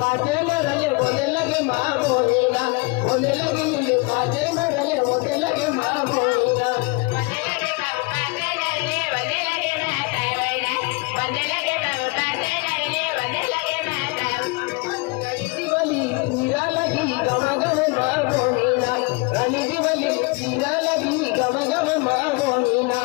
पाटे मरले बोले लगे माँ बोलेगा बोले लगे मुझे पाटे मरले बोले लगे माँ बोलेगा दिवाली पीरा लगी गम गम माँ बोलेगा रानी दिवाली पीरा लगी गम गम माँ बोलेगा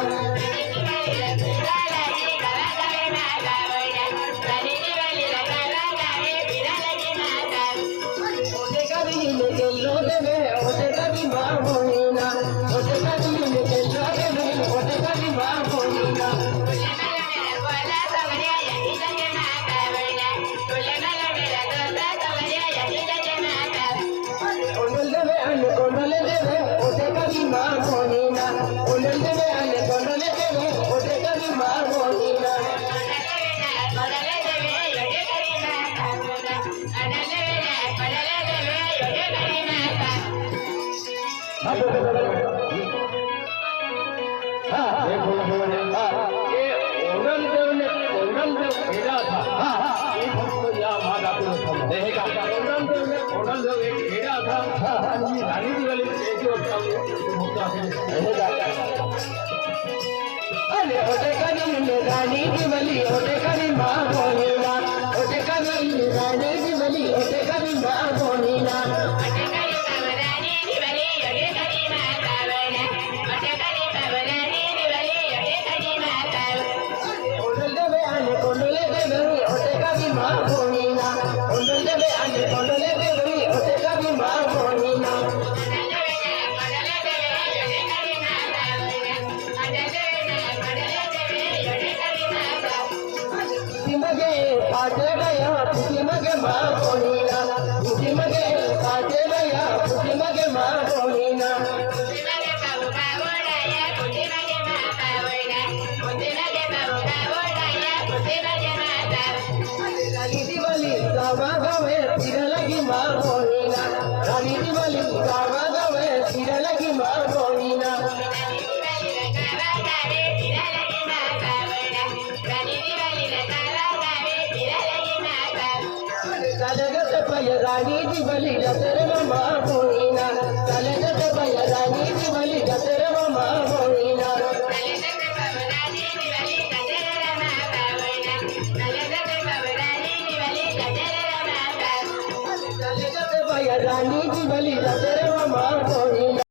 रानी की बली होते कभी माँ बोलेगा होते कभी रानी की बली होते कभी माँ बोलेगा रानी की बली तेरे माँ